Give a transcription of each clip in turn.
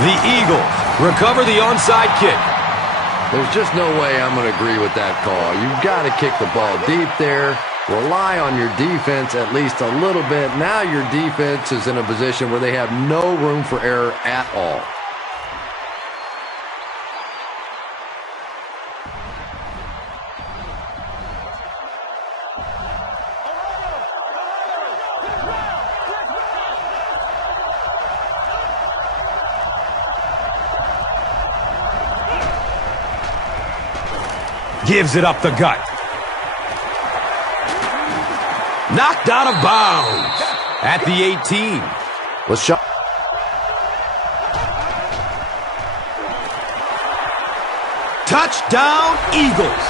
The Eagles recover the onside kick. There's just no way I'm going to agree with that call. You've got to kick the ball deep there. Rely on your defense at least a little bit. Now your defense is in a position where they have no room for error at all. Gives it up the gut. Knocked out of bounds at the 18. Let's shot. Touchdown, Eagles.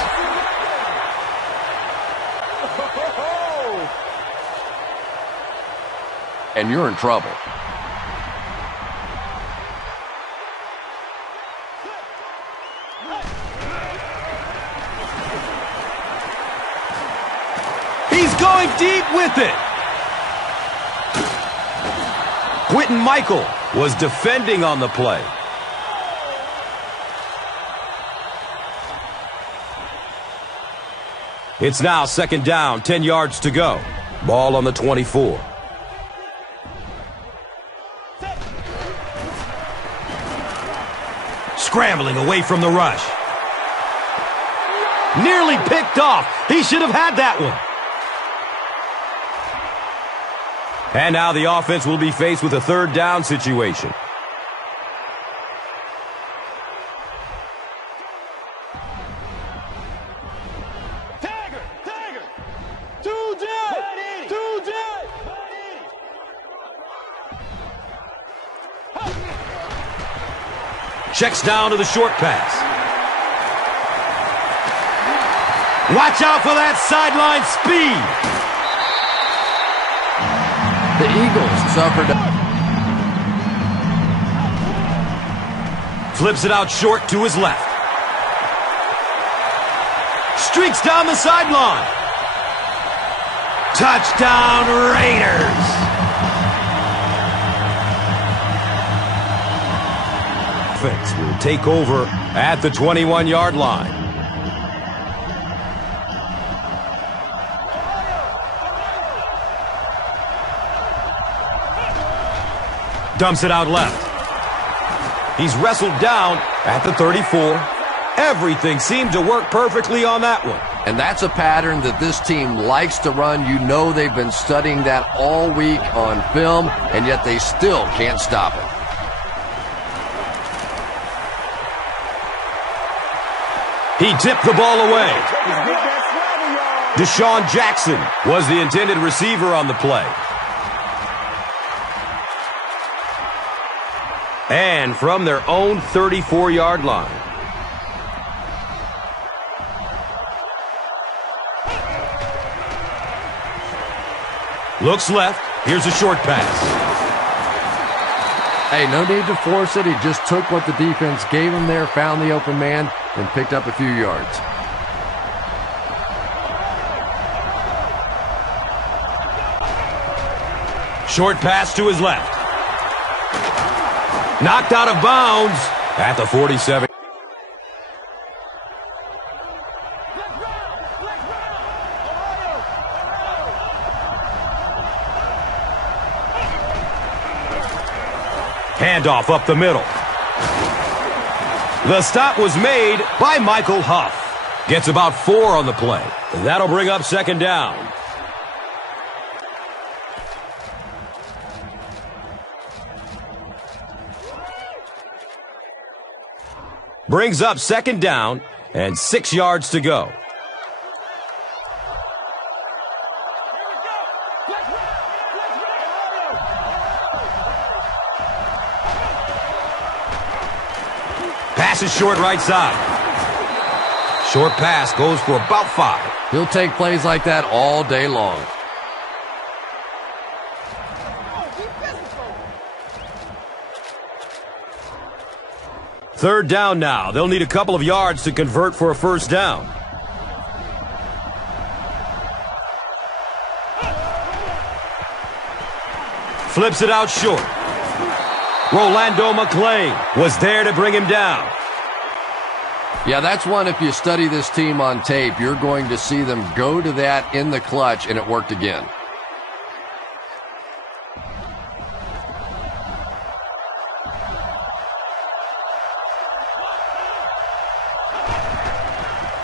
And you're in trouble. Going deep with it. Quentin Michael was defending on the play. It's now second down, 10 yards to go. Ball on the 24. Scrambling away from the rush. Nearly picked off. He should have had that one. And now the offense will be faced with a third down situation. Checks down to the short pass. Watch out for that sideline speed. The Eagles suffered. Flips it out short to his left. Streaks down the sideline. Touchdown, Raiders. Offense will take over at the 21-yard line. Dumps it out left. He's wrestled down at the 34. Everything seemed to work perfectly on that one. And that's a pattern that this team likes to run. You know they've been studying that all week on film, and yet they still can't stop it. He tipped the ball away. Deshaun Jackson was the intended receiver on the play. And from their own 34-yard line. Looks left. Here's a short pass. Hey, no need to force it. He just took what the defense gave him there, found the open man, and picked up a few yards. Short pass to his left. Knocked out of bounds at the 47. Handoff up the middle. The stop was made by Michael Huff. Gets about 4 on the play. That'll bring up second down. Brings up second down and 6 yards to go. Pass is short right side. Short pass goes for about 5. He'll take plays like that all day long. Third down now. They'll need a couple of yards to convert for a first down. Flips it out short. Rolando McClain was there to bring him down. Yeah, that's one, if you study this team on tape, you're going to see them go to that in the clutch, and it worked again.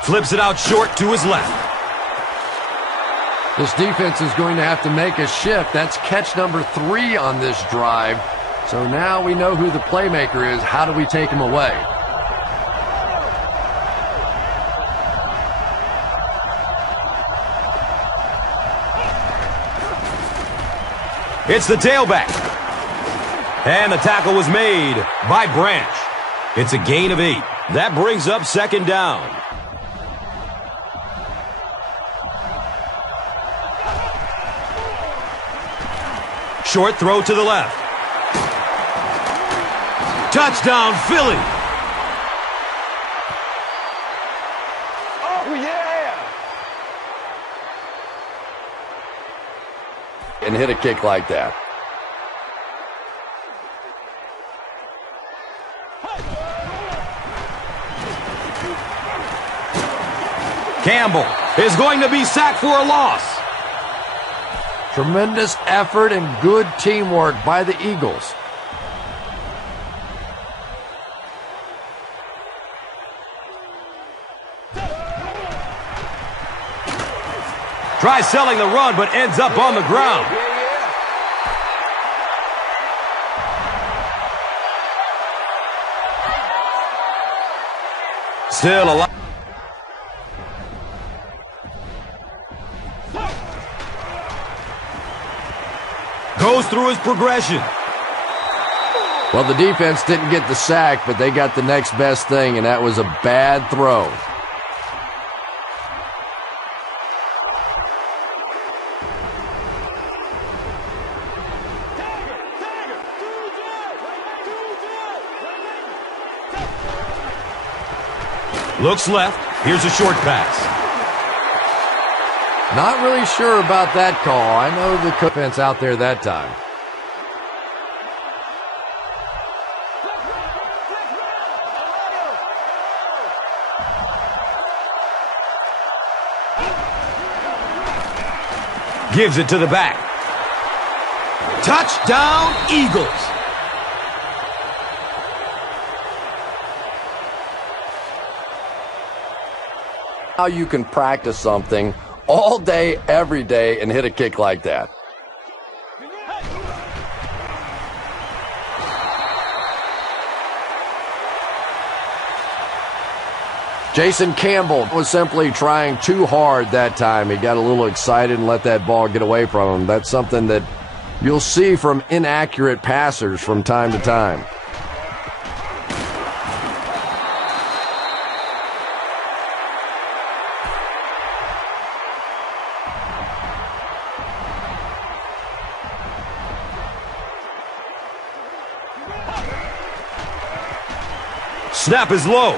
Flips it out short to his left. This defense is going to have to make a shift. That's catch number 3 on this drive. So now we know who the playmaker is. How do we take him away? It's the tailback. And the tackle was made by Branch. It's a gain of 8. That brings up second down. Short throw to the left. Touchdown, Philly. Oh, yeah. And hit a kick like that. Campbell is going to be sacked for a loss. Tremendous effort and good teamwork by the Eagles. Tries selling the run, but ends up on the ground. Still alive. Goes through his progression. Well, the defense didn't get the sack, but they got the next best thing, and that was a bad throw. Looks left. Here's a short pass. Not really sure about that call. I know the defense out there that time. Gives it to the back. Touchdown, Eagles. How you can practice something all day, every day, and hit a kick like that. Jason Campbell was simply trying too hard that time. He got a little excited and let that ball get away from him. That's something that you'll see from inaccurate passers from time to time. Snap is low.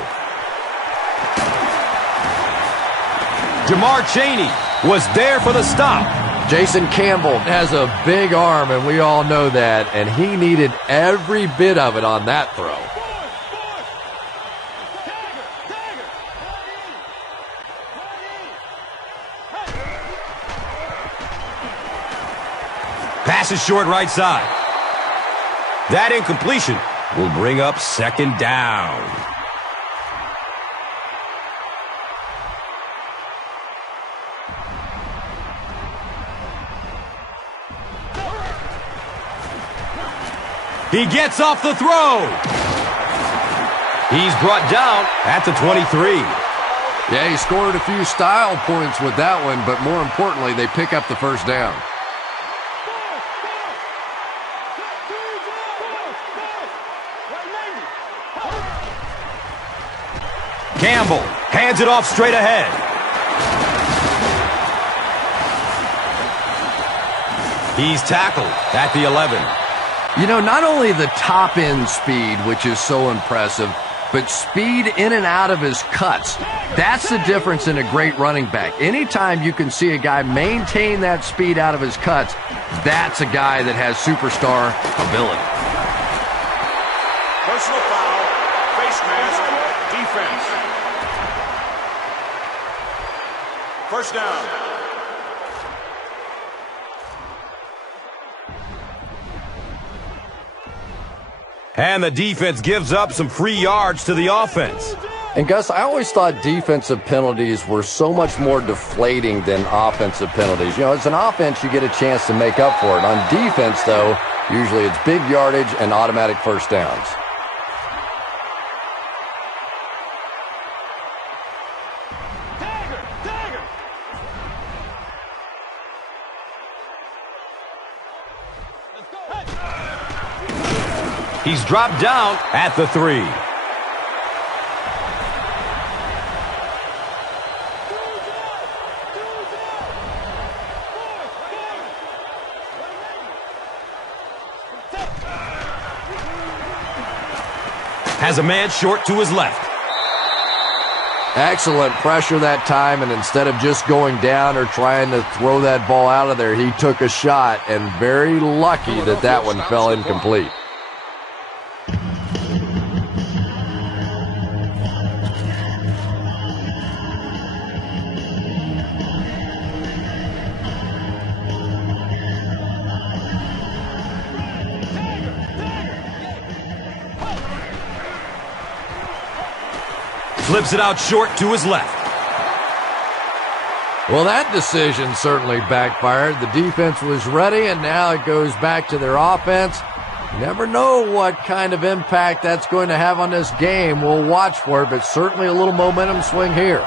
Jamar Chaney was there for the stop. Jason Campbell has a big arm, and we all know that, and he needed every bit of it on that throw. Pass is short right side. That incompletion will bring up second down. He gets off the throw. He's brought down at the 23. Yeah, he scored a few style points with that one, but more importantly, they pick up the first down. Campbell hands it off straight ahead. He's tackled at the 11. You know, not only the top-end speed, which is so impressive, but speed in and out of his cuts. That's the difference in a great running back. Anytime you can see a guy maintain that speed out of his cuts, that's a guy that has superstar ability. Personal foul, face mask, defense. First down. And the defense gives up some free yards to the offense. And Gus, I always thought defensive penalties were so much more deflating than offensive penalties. You know, as an offense, you get a chance to make up for it. On defense, though, usually it's big yardage and automatic first downs. He's dropped down at the 3. Has a man short to his left. Excellent pressure that time, and instead of just going down or trying to throw that ball out of there, he took a shot, and very lucky that that one fell incomplete. Flips it out short to his left. Well, that decision certainly backfired. The defense was ready, and now it goes back to their offense. You never know what kind of impact that's going to have on this game. We'll watch for it, but certainly a little momentum swing here.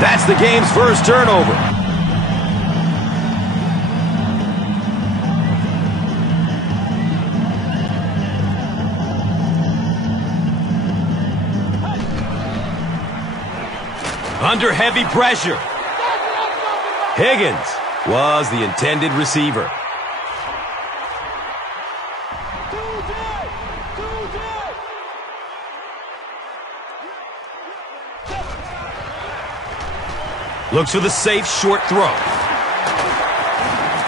That's the game's first turnover. Under heavy pressure. Higgins was the intended receiver. Looks for the safe short throw.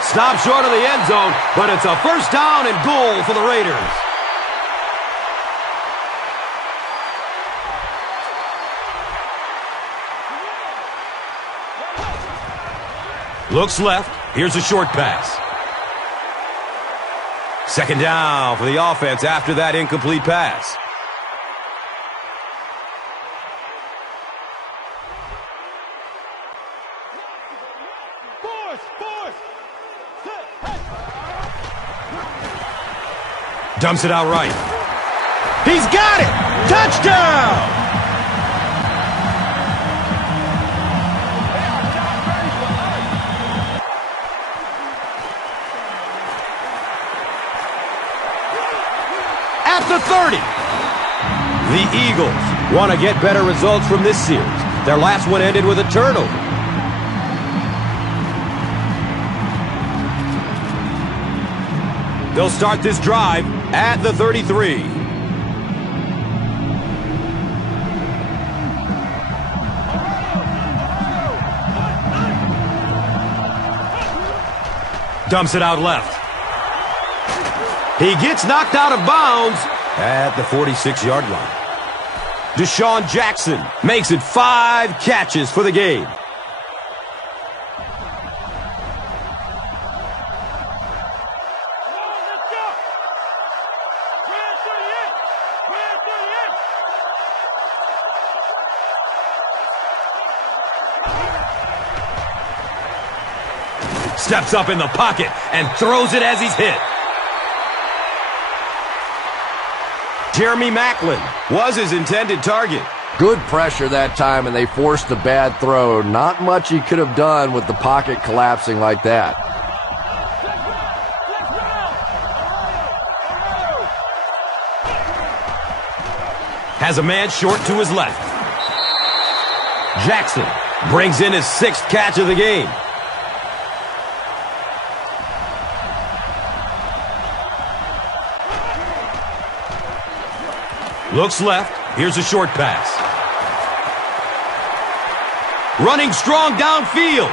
Stop short of the end zone, but it's a first down and goal for the Raiders. Looks left. Here's a short pass. Second down for the offense after that incomplete pass. Dumps it out right. He's got it! Touchdown! At the 30. The Eagles want to get better results from this series. Their last one ended with a turnover. They'll start this drive at the 33. Dumps it out left. He gets knocked out of bounds at the 46-yard line. Deshaun Jackson makes it 5 catches for the game. Steps up in the pocket and throws it as he's hit. Jeremy Maclin was his intended target. Good pressure that time, and they forced a bad throw. Not much he could have done with the pocket collapsing like that. Has a man short to his left. Jackson brings in his 6th catch of the game. Looks left. Here's a short pass. Running strong downfield.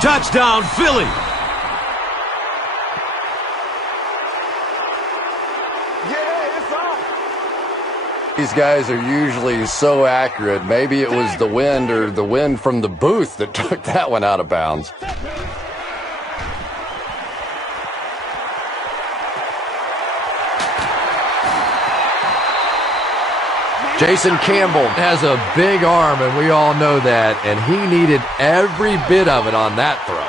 Touchdown, Philly. These guys are usually so accurate. Maybe it was the wind or the wind from the booth that took that one out of bounds. Jason Campbell has a big arm, and we all know that, and he needed every bit of it on that throw.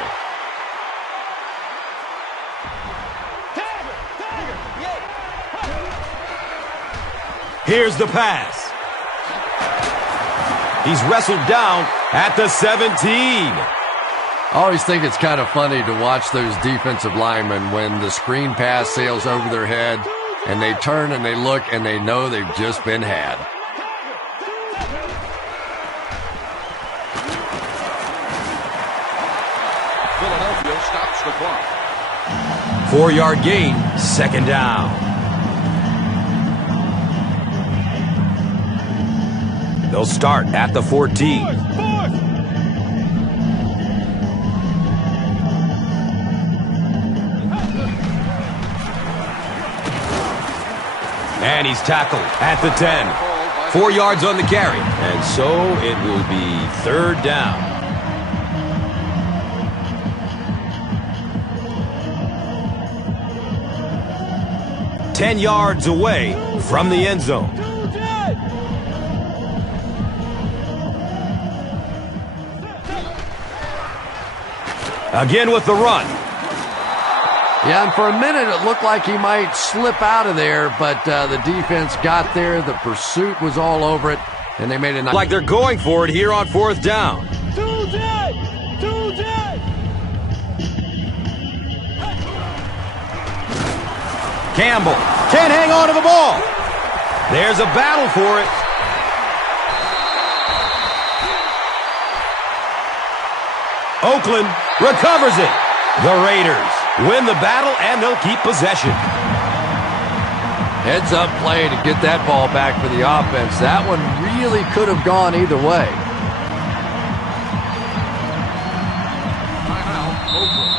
Here's the pass. He's wrestled down at the 17. I always think it's kind of funny to watch those defensive linemen when the screen pass sails over their head, and they turn and they look, and they know they've just been had. Philadelphia stops the clock. 4-yard gain, 2nd down. They'll start at the 14. And he's tackled at the 10. 4 yards on the carry. And so it will be 3rd down. Ten yards away from the end zone. Again with the run. Yeah, and for a minute it looked like he might slip out of there, but the defense got there. The pursuit was all over it, and they made it. Like they're going for it here on 4th down. Campbell can't hang on to the ball. There's a battle for it. Oakland recovers it. The Raiders win the battle, and they'll keep possession. Heads up play to get that ball back for the offense. That one really could have gone either way. Timeout, Oakland.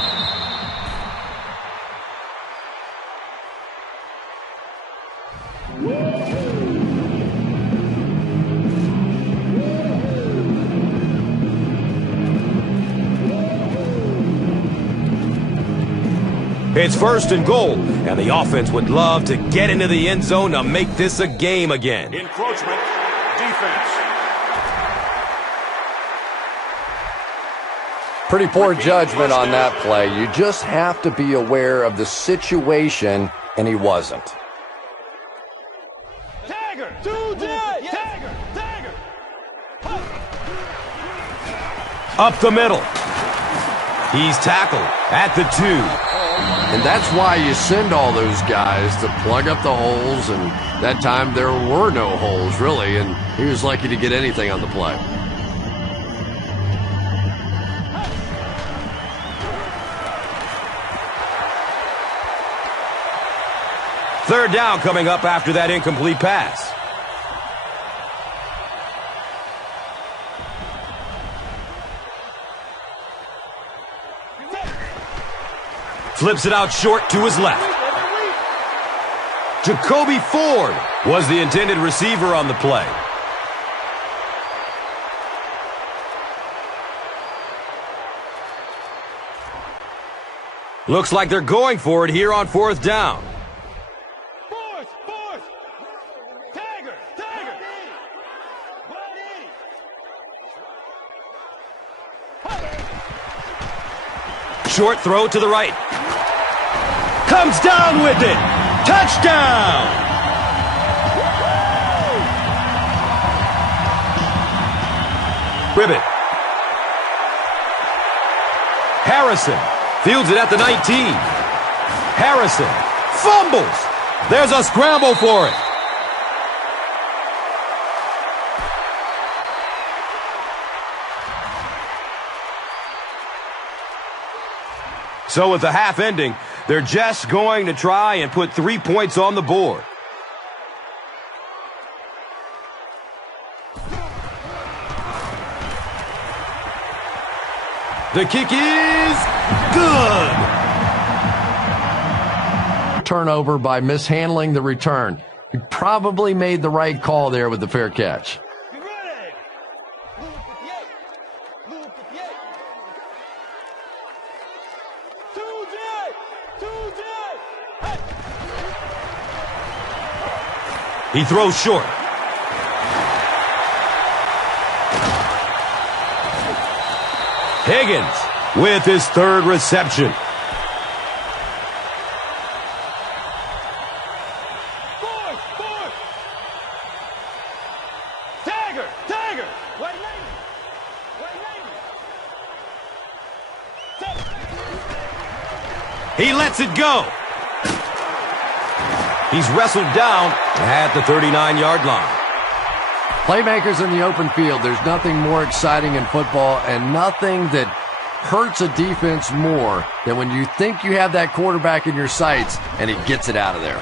It's 1st and goal, and the offense would love to get into the end zone to make this a game again. Encroachment, defense. Pretty poor judgment on that play. You just have to be aware of the situation, and he wasn't. Tagger! Tagger! Up the middle. He's tackled at the 2. And that's why you send all those guys to plug up the holes, and that time there were no holes, really, and he was lucky to get anything on the play. Third down coming up after that incomplete pass. Flips it out short to his left. Jacoby Ford was the intended receiver on the play. Looks like they're going for it here on 4th down. Short throw to the right. Comes down with it. Touchdown! Ribbit. Harrison fields it at the 19. Harrison fumbles. There's a scramble for it. So with the half ending, they're just going to try and put 3 points on the board. The kick is good. Turnover by mishandling the return. He probably made the right call there with the fair catch. He throws short. Higgins with his third reception. Tiger! He lets it go. He's wrestled down at the 39-yard line. Playmakers in the open field, there's nothing more exciting in football and nothing that hurts a defense more than when you think you have that quarterback in your sights and he gets it out of there.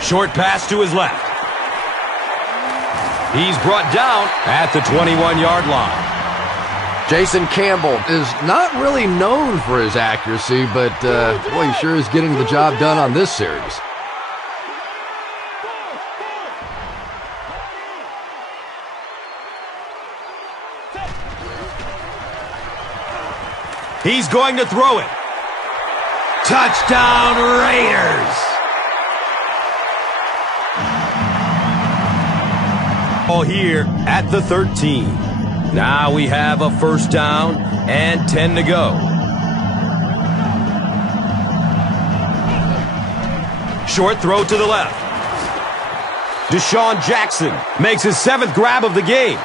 Short pass to his left. He's brought down at the 21-yard line. Jason Campbell is not really known for his accuracy, but boy, he sure is getting the job done on this series. He's going to throw it. Touchdown, Raiders! Ball here at the 13. Now we have a first down and 10 to go. Short throw to the left. Deshaun Jackson makes his 7th grab of the game.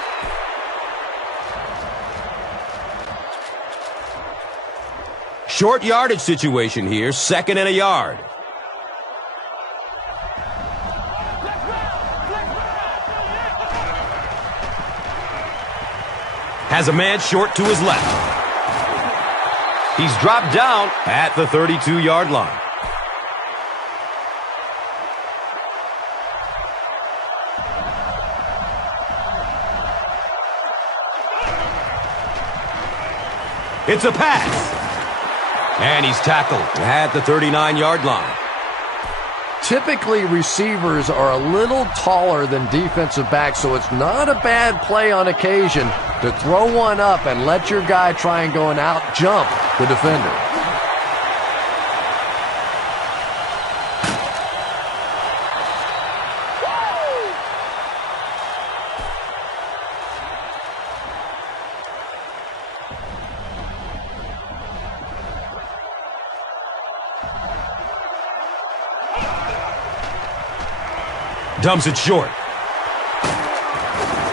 Short yardage situation here, 2nd and a yard. Has a man short to his left. He's dropped down at the 32-yard line. It's a pass. And he's tackled at the 39-yard line. Typically, receivers are a little taller than defensive backs, so it's not a bad play on occasion to throw one up and let your guy try and go and out-jump the defender. Dumps it short.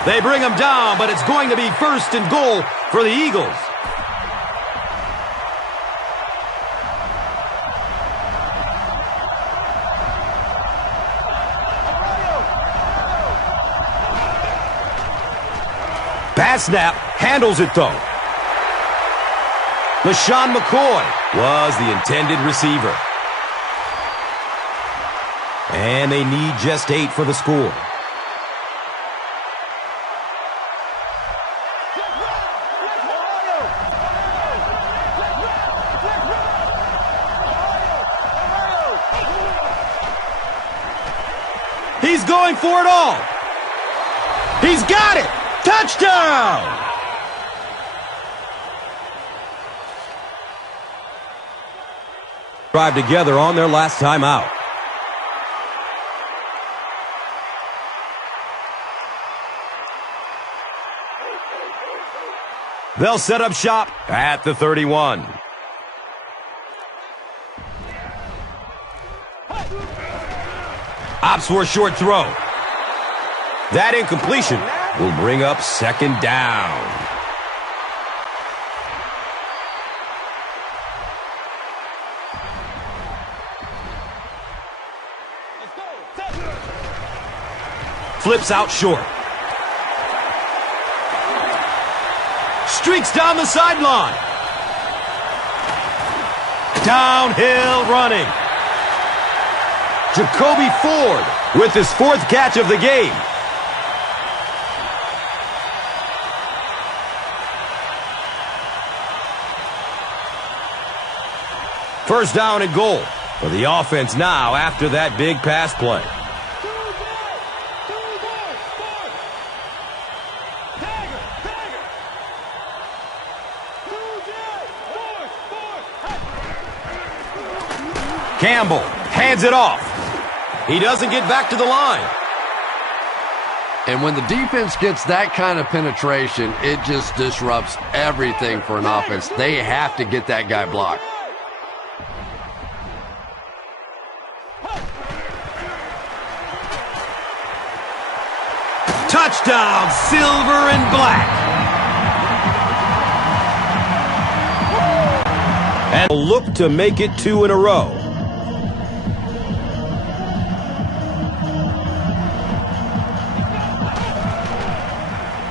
They bring him down, but it's going to be 1st and goal for the Eagles. Pass snap, handles it though. LaShawn McCoy was the intended receiver. And they need just 8 for the score. He's going for it all. He's got it. Touchdown! Drive together on their last time out. They'll set up shop at the 31. Opts for a short throw. That incompletion will bring up 2nd down. flips out short. Streaks down the sideline. Downhill running. Jacoby Ford with his 4th catch of the game. First down and goal for the offense now after that big pass play. Campbell hands it off. He doesn't get back to the line. And when the defense gets that kind of penetration, it just disrupts everything for an offense. They have to get that guy blocked. Touchdown, silver and black. And look to make it 2 in a row.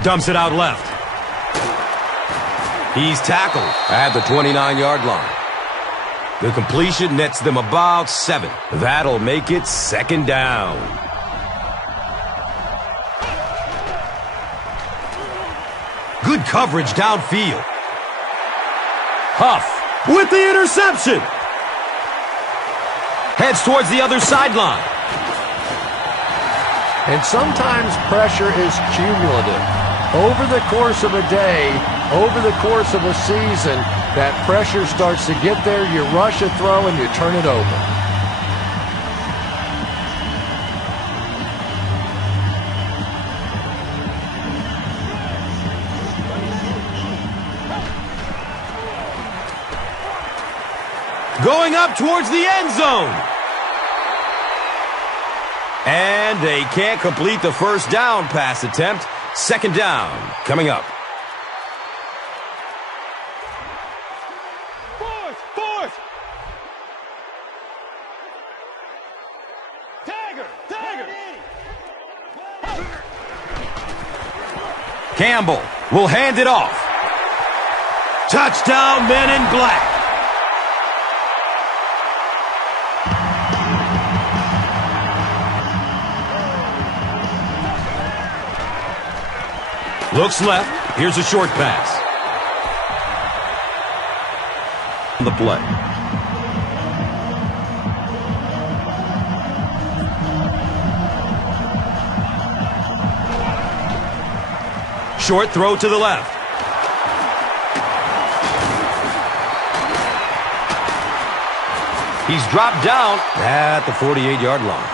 Dumps it out left. He's tackled at the 29-yard line. The completion nets them about 7. That'll make it 2nd down. Good coverage downfield. Huff with the interception. Heads towards the other sideline. And sometimes pressure is cumulative. Over the course of a day, over the course of a season, that pressure starts to get there, you rush a throw and you turn it over. Going up towards the end zone. And they can't complete the first down pass attempt. 2nd down coming up. Fourth. Tagger. Campbell will hand it off. Touchdown, men in black. Looks left. Here's a short pass. The play. Short throw to the left. He's dropped down at the 48-yard line.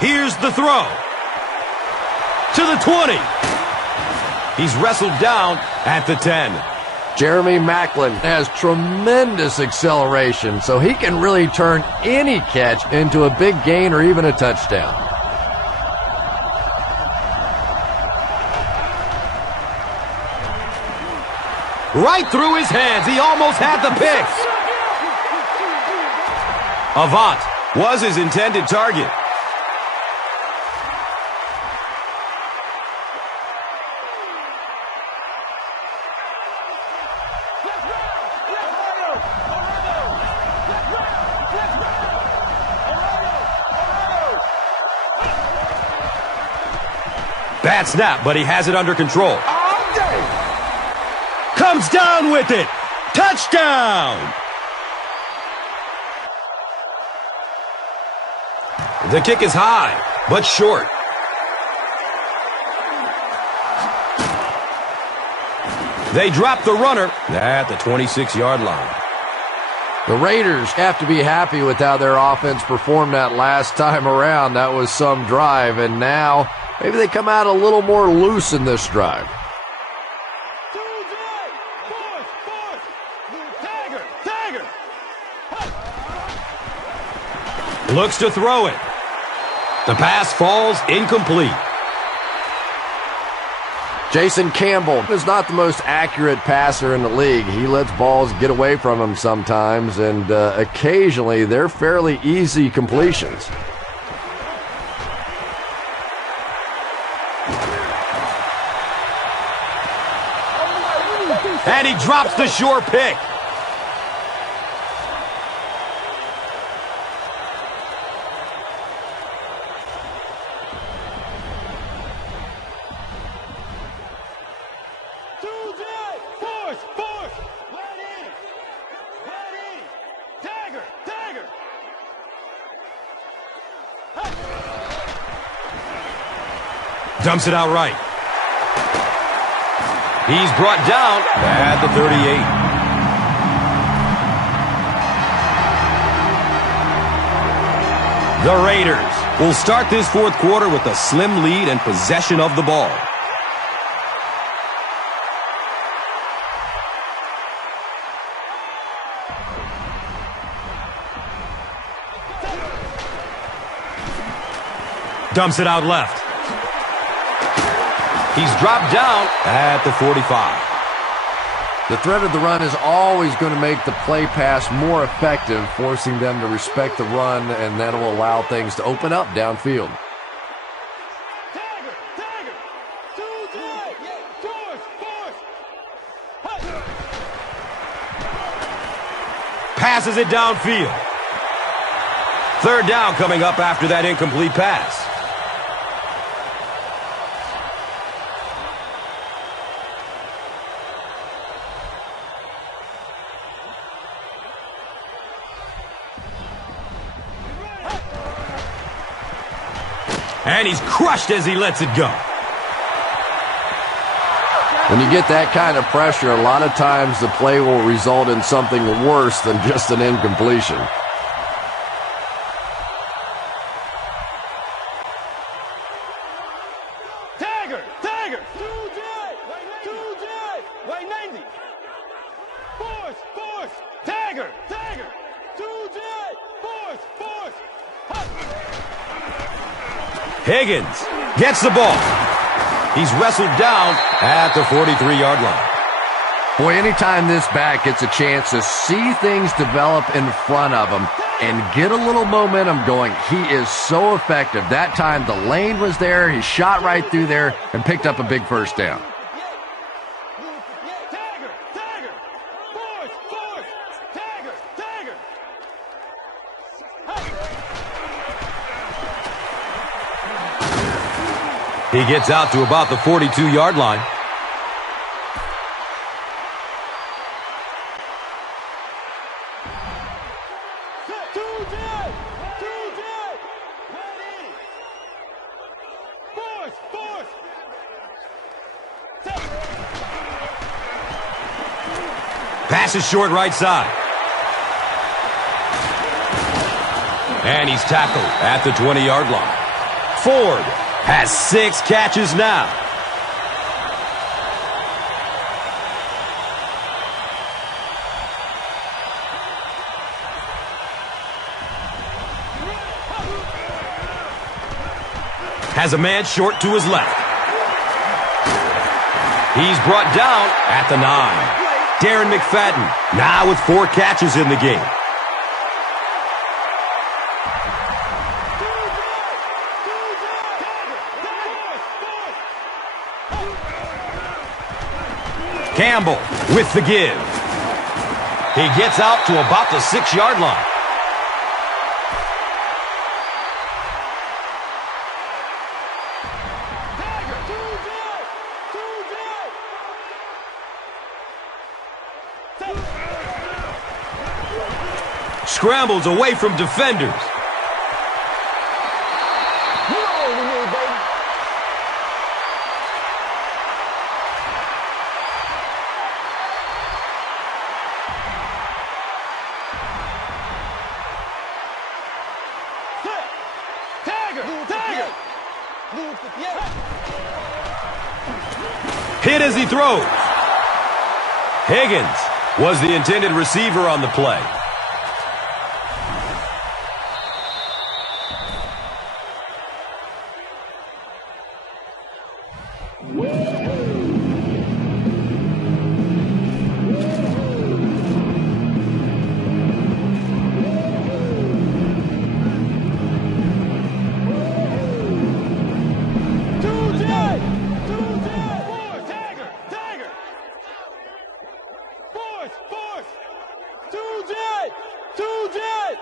Here's the throw. To the 20. He's wrestled down at the 10. Jeremy Maclin has tremendous acceleration, so he can really turn any catch into a big gain or even a touchdown. Right through his hands. He almost had the pick. Avant was his intended target. Bad snap, but he has it under control. Comes down with it. Touchdown! The kick is high, but short. They drop the runner at the 26-yard line. The Raiders have to be happy with how their offense performed that last time around. That was some drive, and now maybe they come out a little more loose in this drive. Looks to throw it. The pass falls incomplete. Jason Campbell is not the most accurate passer in the league. He lets balls get away from him sometimes, and occasionally they're fairly easy completions. And he drops the sure pick. Dumps it out right. He's brought down at the 38. The Raiders will start this fourth quarter with a slim lead and possession of the ball. Dumps it out left. He's dropped down at the 45. The threat of the run is always going to make the play pass more effective, forcing them to respect the run, and that will allow things to open up downfield. Passes it downfield. Third down coming up after that incomplete pass. And he's crushed as he lets it go. When you get that kind of pressure, a lot of times the play will result in something worse than just an incompletion. Higgins gets the ball. He's wrestled down at the 43-yard line. Boy, anytime this back gets a chance to see things develop in front of him and get a little momentum going, he is so effective. That time the lane was there, he shot right through there and picked up a big first down. He gets out to about the 42-yard line. Pass is short right side. And he's tackled at the 20-yard line. Ford has 6 catches now. Has a man short to his left. He's brought down at the 9. Darren McFadden now with 4 catches in the game. Campbell with the give. He gets out to about the 6-yard line. Scrambles away from defenders. Hit as he throws. Higgins was the intended receiver on the play. Fourth. Two jet. Two jet.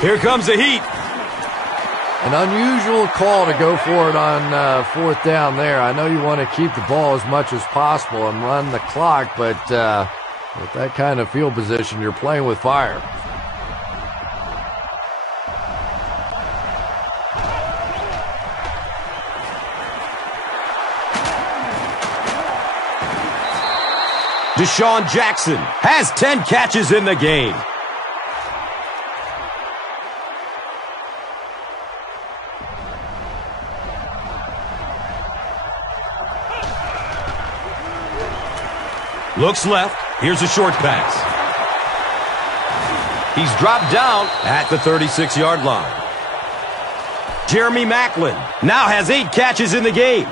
Here comes the heat. An unusual call to go for it on fourth down there. I know you want to keep the ball as much as possible and run the clock, but with that kind of field position, you're playing with fire. Deshaun Jackson has 10 catches in the game. Looks left. Here's a short pass. He's dropped down at the 36-yard line. Jeremy Maclin now has 8 catches in the game.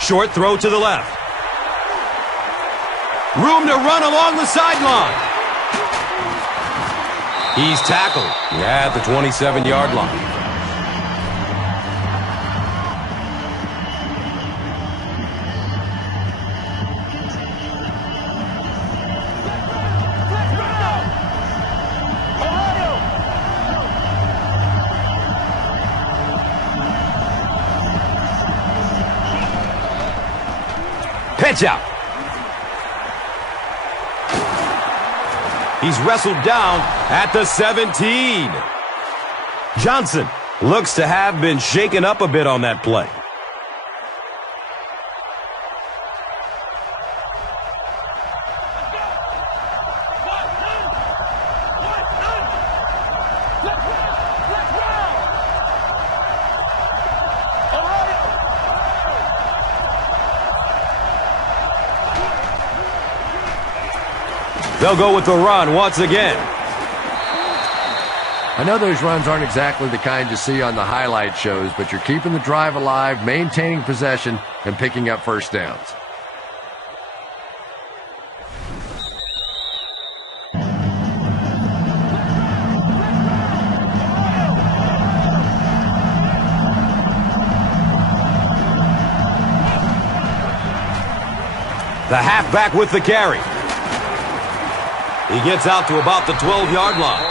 Short throw to the left. Room to run along the sideline. He's tackled at the 27-yard line. Pitch out. He's wrestled down at the 17. Johnson looks to have been shaken up a bit on that play. They'll go with the run once again. I know those runs aren't exactly the kind you see on the highlight shows, but you're keeping the drive alive, maintaining possession, and picking up first downs. The halfback with the carry. He gets out to about the 12-yard line.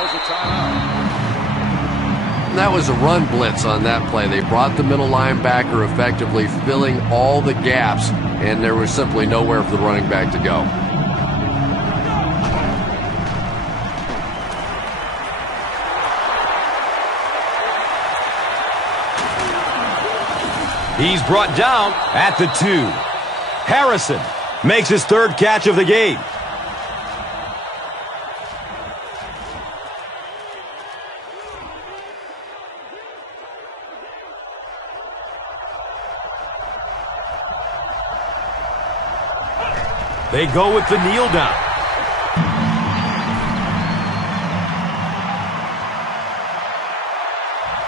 That was a run blitz on that play. They brought the middle linebacker effectively, filling all the gaps, and there was simply nowhere for the running back to go. He's brought down at the 2. Harrison makes his 3rd catch of the game. They go with the kneel down.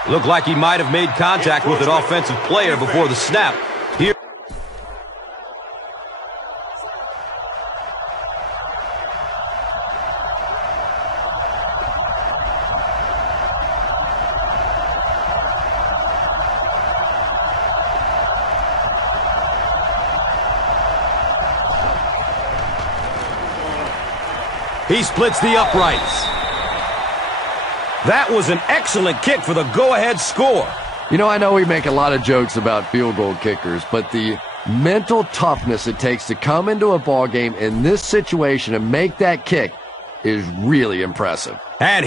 Looked like he might have made contact with an offensive player before the snap. Here. He splits the uprights. That was an excellent kick for the go-ahead score. You know, I know we make a lot of jokes about field goal kickers, but the mental toughness it takes to come into a ball game in this situation and make that kick is really impressive. And